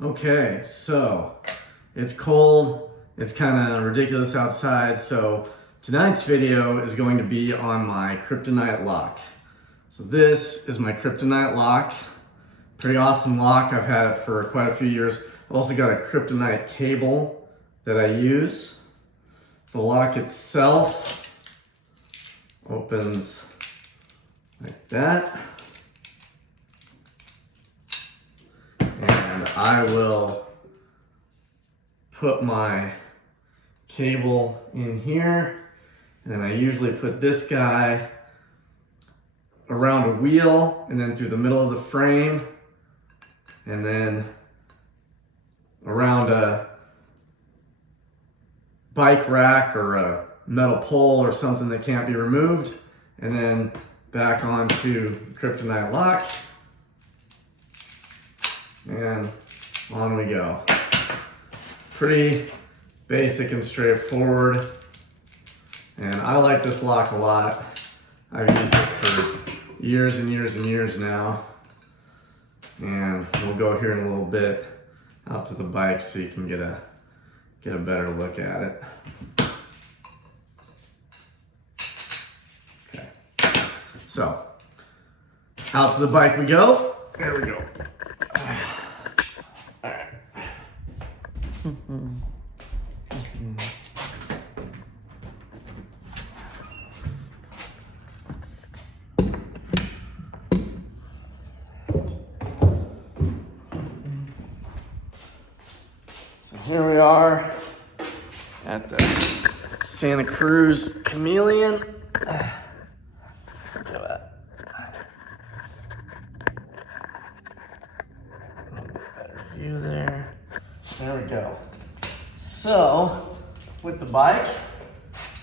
Okay, so it's cold, it's kind of ridiculous outside, so tonight's video is going to be on my Kryptonite lock. So this is my Kryptonite lock. Pretty awesome lock. I've had it for quite a few years. I've also got a Kryptonite cable that I use. The lock itself opens like that. And I will put my cable in here, and then I usually put this guy around a wheel and then through the middle of the frame and then around a bike rack or a metal pole or something that can't be removed, and then back onto the Kryptonite lock, and on we go. Pretty basic and straightforward, and I like this lock a lot. I've used it for years and years and years now, and we'll go here in a little bit out to the bike so you can get a better look at it. Okay, so out to the bike we go. There we go. All right. So here we are at the Santa Cruz Chameleon. Look at that. A little bit better view there. There we go. So with the bike,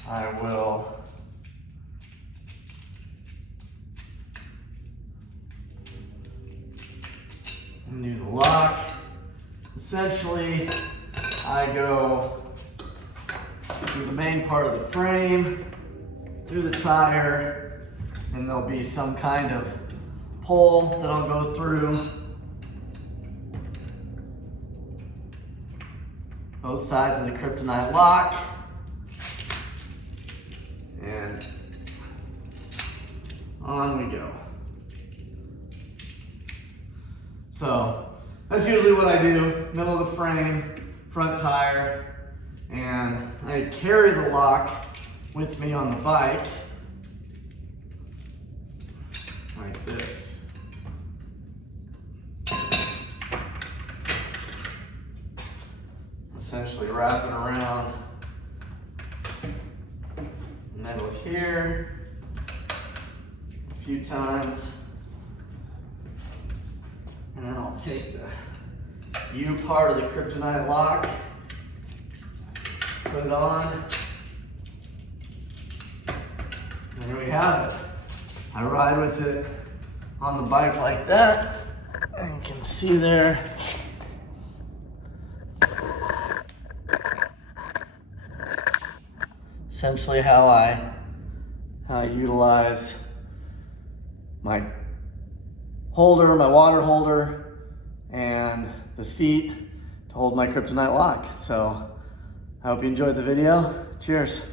I will undo the lock. Essentially, I go through the main part of the frame, through the tire, and there'll be some kind of pole that I'll go through. Both sides of the Kryptonite lock. And on we go. So that's usually what I do. Middle of the frame, front tire, and I carry the lock with me on the bike like this. Essentially wrap it around the middle here a few times. And then I'll take the U part of the Kryptonite lock, put it on, and there we have it. I ride with it on the bike like that, and you can see there essentially how I utilize my holder, my water holder, and the seat to hold my Kryptonite lock. So I hope you enjoyed the video. Cheers.